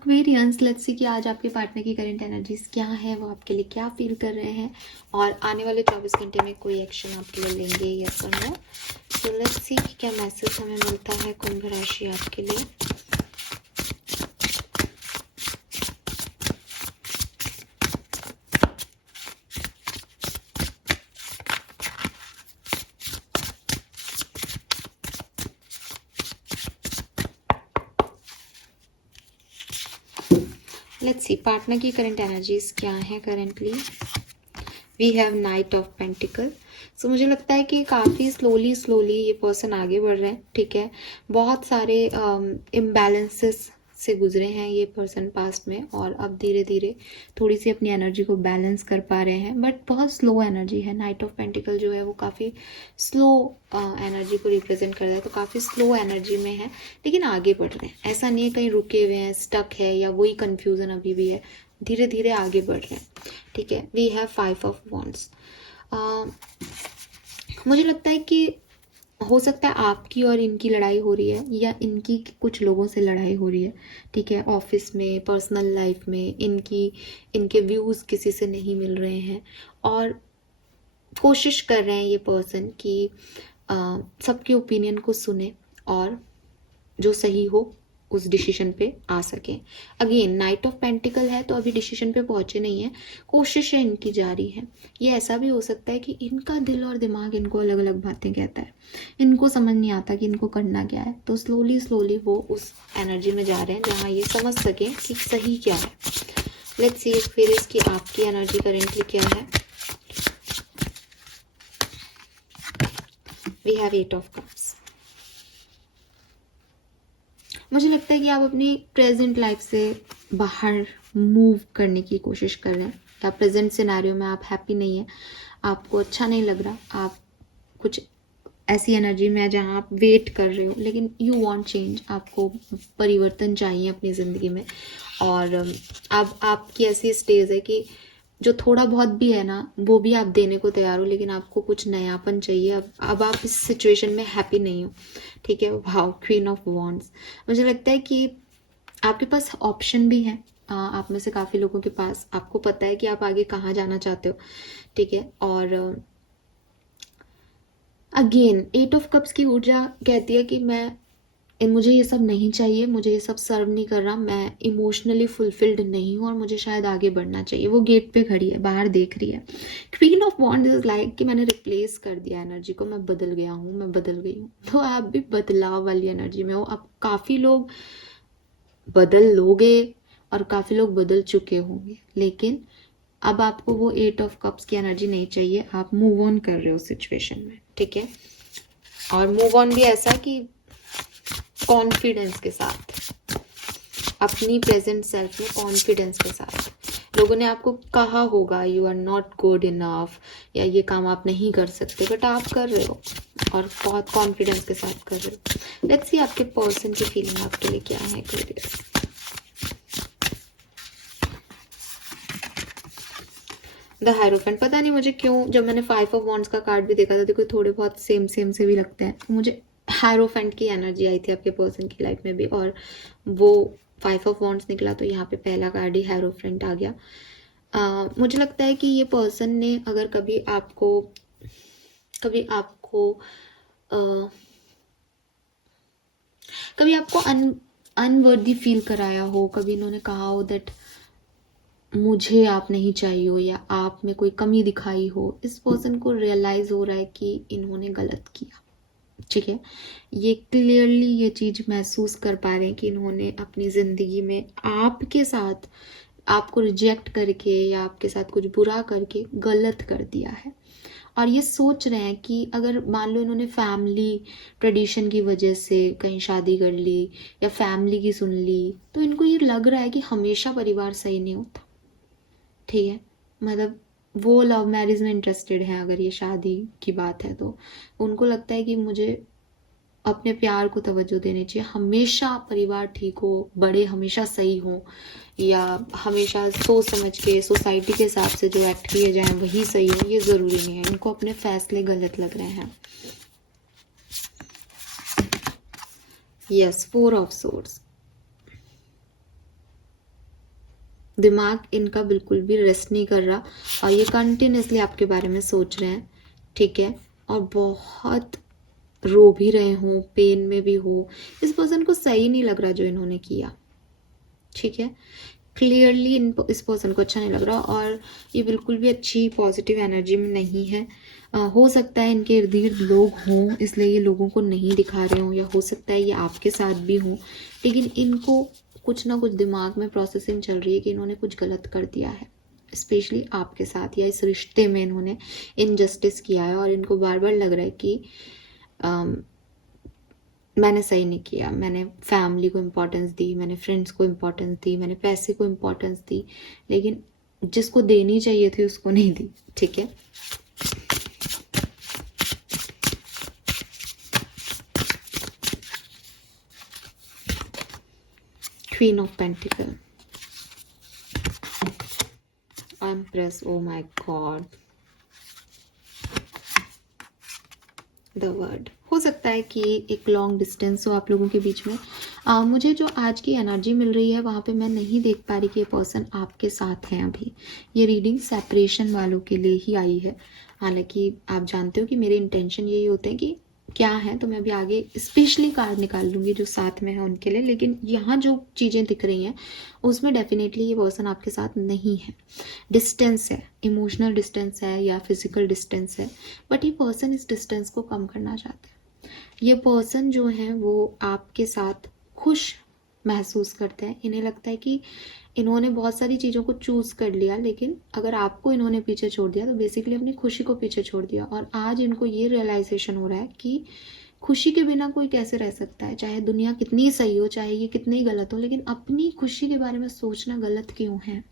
Aquarians, let's see कि आज आपके पार्टनर की करंट एनर्जीज क्या है, वो आपके लिए क्या फील कर रहे हैं और आने वाले 24 घंटे में कोई एक्शन आपके लिए लेंगे, यस और नो। सो लेट्स सी कि क्या मैसेज हमें मिलता है कुंभ राशि आपके लिए। लेट्स सी पार्टनर की करंट एनर्जीज क्या है currently. We have knight of pentacle. So मुझे लगता है कि काफ़ी स्लोली ये पर्सन आगे बढ़ रहे हैं, ठीक है। बहुत सारे इम्बैलेंसेस से गुजरे हैं ये पर्सन पास्ट में, और अब धीरे धीरे थोड़ी सी अपनी एनर्जी को बैलेंस कर पा रहे हैं, बट बहुत स्लो एनर्जी है। नाइट ऑफ पेंटिकल जो है वो काफ़ी स्लो एनर्जी को रिप्रेजेंट कर रहा है, तो काफ़ी स्लो एनर्जी में है, लेकिन आगे बढ़ रहे हैं। ऐसा नहीं है कहीं रुके हुए हैं, स्टक है या वही कन्फ्यूज़न अभी भी है, धीरे धीरे आगे बढ़ रहे हैं, ठीक है। We have 5 of wands. मुझे लगता है कि हो सकता है आपकी और इनकी लड़ाई हो रही है, या इनकी कुछ लोगों से लड़ाई हो रही है, ठीक है। ऑफिस में, पर्सनल लाइफ में इनके व्यूज़ किसी से नहीं मिल रहे हैं, और कोशिश कर रहे हैं ये पर्सन कि सबके ओपिनियन को सुने और जो सही हो उस डिसीजन पे आ सकें। अगेन नाइट ऑफ पेंटिकल है, तो अभी डिसीजन पे पहुंचे नहीं है, कोशिश है इनकी जारी है। ये ऐसा भी हो सकता है कि इनका दिल और दिमाग इनको अलग अलग बातें कहता है, इनको समझ नहीं आता कि इनको करना क्या है, तो स्लोली वो उस एनर्जी में जा रहे हैं जहाँ ये समझ सकें कि सही क्या है। लेट्स सी फिर इसकी आपकी एनर्जी करेंटली क्या है। We have 8 of cups. मुझे लगता है कि आप अपनी प्रेजेंट लाइफ से बाहर मूव करने की कोशिश कर रहे हैं, या प्रेजेंट सिनेरियो में आप हैप्पी नहीं है, आपको अच्छा नहीं लग रहा, आप कुछ ऐसी एनर्जी में है जहाँ आप वेट कर रहे हो, लेकिन यू वांट चेंज, आपको परिवर्तन चाहिए अपनी ज़िंदगी में। और अब आपकी ऐसी स्टेज है कि जो थोड़ा बहुत भी है ना वो भी आप देने को तैयार हो, लेकिन आपको कुछ नयापन चाहिए। अब आप इस सिचुएशन में हैप्पी नहीं हो, ठीक है। Wow, queen of wands. मुझे लगता है कि आपके पास ऑप्शन भी है, आप में से काफ़ी लोगों के पास, आपको पता है कि आप आगे कहाँ जाना चाहते हो, ठीक है। और अगेन 8 ऑफ कप्स की ऊर्जा कहती है कि मुझे ये सब नहीं चाहिए, मुझे ये सब सर्व नहीं कर रहा, मैं इमोशनली फुलफिल्ड नहीं हूँ और मुझे शायद आगे बढ़ना चाहिए। वो गेट पे खड़ी है, बाहर देख रही है। Queen of wands is like कि मैंने रिप्लेस कर दिया एनर्जी को, मैं बदल गया हूँ, मैं बदल गई हूँ। तो आप भी बदलाव वाली एनर्जी में हो। अब काफ़ी लोग बदल लोगे और काफ़ी लोग बदल चुके होंगे, लेकिन अब आपको वो 8 ऑफ कप्स की एनर्जी नहीं चाहिए, आप मूव ऑन कर रहे हो सिचुएशन में, ठीक है। और मूव ऑन भी ऐसा कि कॉन्फिडेंस के साथ, अपनी प्रेजेंट सेल्फ में कॉन्फिडेंस के साथ। लोगों ने आपको कहा होगा you are not good enough, या ये काम आप नहीं कर सकते, बट आप कर रहे हो और बहुत कॉन्फिडेंस के साथ कर रहे हो। लेट्स सी आपके पर्सन की फीलिंग आपके लिए क्या है करियर। The hierophant. पता नहीं मुझे क्यों जब मैंने 5 ऑफ वॉन्ड्स का कार्ड भी देखा था, देखो थोड़े बहुत सेम से भी लगते हैं, तो मुझे हायरोफेंट की एनर्जी आई थी आपके पर्सन की लाइफ में भी, और वो 5 ऑफ वॉन्ड्स निकला, तो यहाँ पे पहला कार्ड ही हायरोफेंट आ गया। मुझे लगता है कि ये पर्सन ने अगर कभी आपको अनवर्दी फील कराया हो, कभी इन्होंने कहा हो दैट मुझे आप नहीं चाहिए हो, या आप में कोई कमी दिखाई हो, इस पर्सन को रियलाइज हो रहा है कि इन्होंने गलत किया, ठीक है। ये क्लियरली ये चीज़ महसूस कर पा रहे हैं कि इन्होंने अपनी ज़िंदगी में आपके साथ, आपको रिजेक्ट करके या आपके साथ कुछ बुरा करके गलत कर दिया है। और ये सोच रहे हैं कि अगर मान लो इन्होंने फैमिली ट्रेडिशन की वजह से कहीं शादी कर ली या फैमिली की सुन ली, तो इनको ये लग रहा है कि हमेशा परिवार सही नहीं होता, ठीक है। मतलब वो लव मैरिज में इंटरेस्टेड है, अगर ये शादी की बात है तो उनको लगता है कि मुझे अपने प्यार को तवज्जो देनी चाहिए, हमेशा परिवार ठीक हो, बड़े हमेशा सही हो, या हमेशा सोच समझ के सोसाइटी के हिसाब से जो एक्ट किए जाएं वही सही हो, ये ज़रूरी नहीं है। इनको अपने फैसले गलत लग रहे हैं। Yes, 4 of swords. दिमाग इनका बिल्कुल भी रेस्ट नहीं कर रहा और ये कंटिन्यूसली आपके बारे में सोच रहे हैं, ठीक है, और बहुत रो भी रहे हो, पेन में भी हो। इस पर्सन को सही नहीं लग रहा जो इन्होंने किया, ठीक है, क्लियरली इस पर्सन को अच्छा नहीं लग रहा और ये बिल्कुल भी अच्छी पॉजिटिव एनर्जी में नहीं है। हो सकता है इनके इर्द गिर्द लोग हों इसलिए ये लोगों को नहीं दिखा रहे हों, या हो सकता है ये आपके साथ भी हों, लेकिन इनको कुछ ना कुछ दिमाग में प्रोसेसिंग चल रही है कि इन्होंने कुछ गलत कर दिया है, स्पेशली आपके साथ या इस रिश्ते में इन्होंने इनजस्टिस किया है और इनको बार बार लग रहा है कि मैंने सही नहीं किया, मैंने फैमिली को इम्पोर्टेंस दी, मैंने फ्रेंड्स को इम्पोर्टेंस दी, मैंने पैसे को इम्पोर्टेंस दी, लेकिन जिसको देनी चाहिए थी उसको नहीं दी, ठीक है। Queen of pentacle, empress, oh my God, the word. हो सकता है कि एक लॉन्ग डिस्टेंस हो आप लोगों के बीच में। मुझे जो आज की एनर्जी मिल रही है वहाँ पे मैं नहीं देख पा रही कि ये पर्सन आपके साथ हैं अभी। ये रीडिंग सेपरेशन वालों के लिए ही आई है, हालांकि आप जानते हो कि मेरे इंटेंशन यही होते हैं कि क्या है, तो मैं अभी आगे स्पेशली कार्ड निकाल लूँगी जो साथ में है उनके लिए, लेकिन यहाँ जो चीज़ें दिख रही हैं उसमें डेफिनेटली ये पर्सन आपके साथ नहीं है। डिस्टेंस है, इमोशनल डिस्टेंस है या फिजिकल डिस्टेंस है, बट ये पर्सन इस डिस्टेंस को कम करना चाहते हैं। ये पर्सन जो है वो आपके साथ खुश महसूस करते हैं। इन्हें लगता है कि इन्होंने बहुत सारी चीज़ों को चूज़ कर लिया, लेकिन अगर आपको इन्होंने पीछे छोड़ दिया तो बेसिकली अपनी खुशी को पीछे छोड़ दिया। और आज इनको ये रियलाइजेशन हो रहा है कि खुशी के बिना कोई कैसे रह सकता है, चाहे दुनिया कितनी सही हो, चाहे ये कितनी गलत हो, लेकिन अपनी खुशी के बारे में सोचना गलत क्यों है,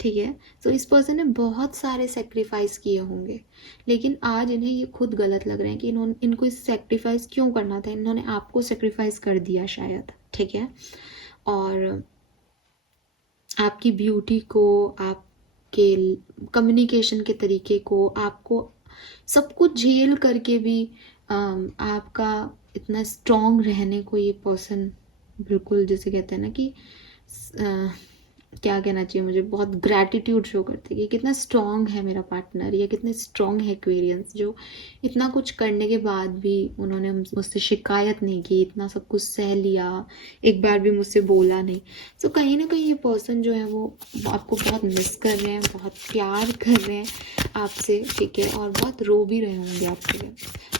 ठीक है। तो इस पर्सन ने बहुत सारे सेक्रीफाइस किए होंगे, लेकिन आज इन्हें ये खुद गलत लग रहे हैं कि इनको इस सेक्रीफाइस क्यों करना था, इन्होंने आपको सेक्रीफाइस कर दिया शायद, ठीक है। और आपकी ब्यूटी को, आपके कम्युनिकेशन के तरीके को, आपको सब कुछ झेल करके भी आपका इतना स्ट्रॉन्ग रहने को ये पर्सन बिल्कुल, जैसे कहते हैं ना कि क्या कहना चाहिए मुझे, बहुत ग्रैटिट्यूड शो करते हैं कि कितना स्ट्रॉन्ग है मेरा पार्टनर या कितने स्ट्रॉन्ग है एक्वेरियंस, जो इतना कुछ करने के बाद भी उन्होंने मुझसे शिकायत नहीं की, इतना सब कुछ सह लिया, एक बार भी मुझसे बोला नहीं। तो कहीं ना कहीं ये पर्सन जो है वो आपको बहुत मिस कर रहे हैं, बहुत प्यार कर रहे हैं आपसे, ठीक है, और बहुत रो भी रहे होंगे आपके लिए।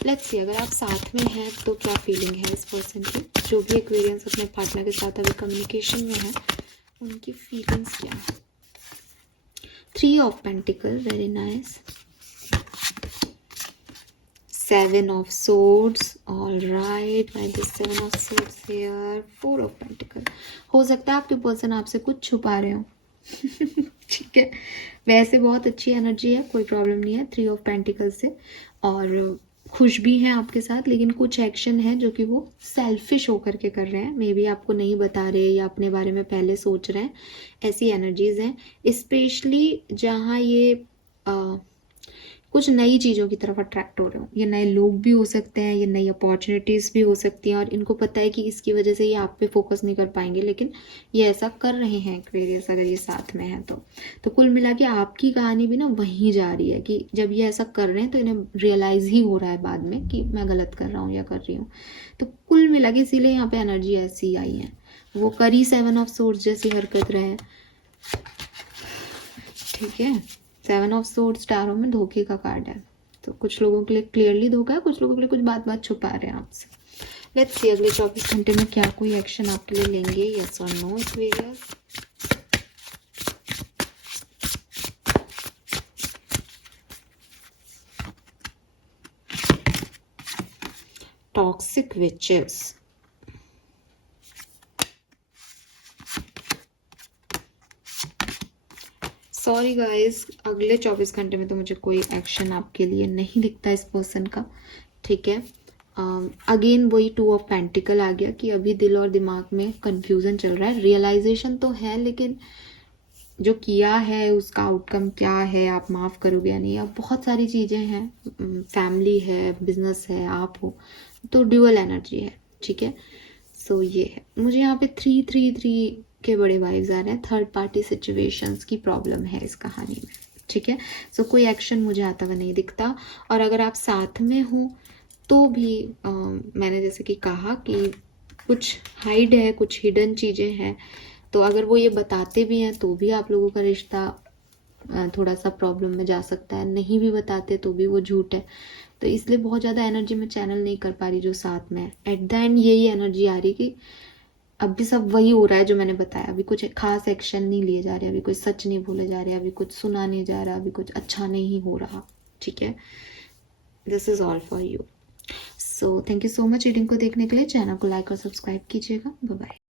लेट्स सी अगर आप साथ में हैं तो क्या फीलिंग है इस पर्सन की, जो भी एक्वेरियंस अपने पार्टनर के साथ अभी कम्युनिकेशन में है उनकी फीलिंग्स क्या है। 3 of pentacle, very nice. 7 of swords, all right, why this 7 of swords here, 4 of pentacle. हो सकता है आपके पर्सन आपसे कुछ छुपा रहे हो ठीक है, वैसे बहुत अच्छी एनर्जी है, कोई प्रॉब्लम नहीं है 3 ऑफ पेंटिकल से, और खुश भी हैं आपके साथ, लेकिन कुछ एक्शन है जो कि वो सेल्फिश होकर के कर रहे हैं, मे बी आपको नहीं बता रहे या अपने बारे में पहले सोच रहे हैं, ऐसी एनर्जीज हैं। स्पेशली जहाँ ये कुछ नई चीज़ों की तरफ अट्रैक्ट हो रहे हो, ये नए लोग भी हो सकते हैं, ये नई अपॉर्चुनिटीज़ भी हो सकती हैं, और इनको पता है कि इसकी वजह से ये आप पे फोकस नहीं कर पाएंगे, लेकिन ये ऐसा कर रहे हैं एक्वेरियस अगर ये साथ में है तो कुल मिला के आपकी कहानी भी ना वहीं जा रही है कि जब ये ऐसा कर रहे हैं तो इन्हें रियलाइज़ ही हो रहा है बाद में कि मैं गलत कर रहा हूँ या कर रही हूँ। तो कुल मिला के इसीलिए यहाँ पे एनर्जी ऐसी आई है, वो करी 7 ऑफ सोर्ड्स जैसी हरकत रहे, ठीक है। 7 ऑफ सोर्ड्स टैरो में धोखे का कार्ड है, तो कुछ लोगों के लिए क्लियरली धोखा है, कुछ लोगों के लिए कुछ बात छुपा रहे हैं आपसे। लेट्स सी अगले 24 घंटे में क्या कोई एक्शन आपके लिए लेंगे, यस और no Aquarius. Toxic witches, sorry guys, अगले 24 घंटे में तो मुझे कोई एक्शन आपके लिए नहीं दिखता इस पर्सन का, ठीक है। अगेन वही 2 ऑफ पेंटिकल आ गया कि अभी दिल और दिमाग में कंफ्यूजन चल रहा है, रियलाइजेशन तो है लेकिन जो किया है उसका आउटकम क्या है, आप माफ़ करोगे या नहीं, अब बहुत सारी चीज़ें हैं, फैमिली है, बिजनेस है, आप हो, तो ड्यूअल एनर्जी है, ठीक है। सो ये है, मुझे यहाँ पे 3-3-3 के बड़े वाइब्स आ रहे हैं। थर्ड पार्टी सिचुएशंस की प्रॉब्लम है इस कहानी में, ठीक है। सो कोई एक्शन मुझे आता हुआ नहीं दिखता। और अगर आप साथ में हो तो भी मैंने जैसे कि कहा कि कुछ हाइड है, कुछ हिडन चीज़ें हैं। तो अगर वो ये बताते भी हैं तो भी आप लोगों का रिश्ता थोड़ा सा प्रॉब्लम में जा सकता है, नहीं भी बताते तो भी वो झूठ है। तो इसलिए बहुत ज़्यादा एनर्जी मैं चैनल नहीं कर पा रही जो साथ में है। एट द एंड यही एनर्जी आ रही कि अब भी सब वही हो रहा है जो मैंने बताया। अभी कुछ खास एक्शन नहीं लिए जा रहे, अभी कुछ सच नहीं बोले जा रहे, अभी कुछ सुना नहीं जा रहा, अभी कुछ अच्छा नहीं हो रहा, ठीक है। This is all for you. So thank you so much reading को देखने के लिए। चैनल को लाइक और सब्सक्राइब कीजिएगा। Bye bye.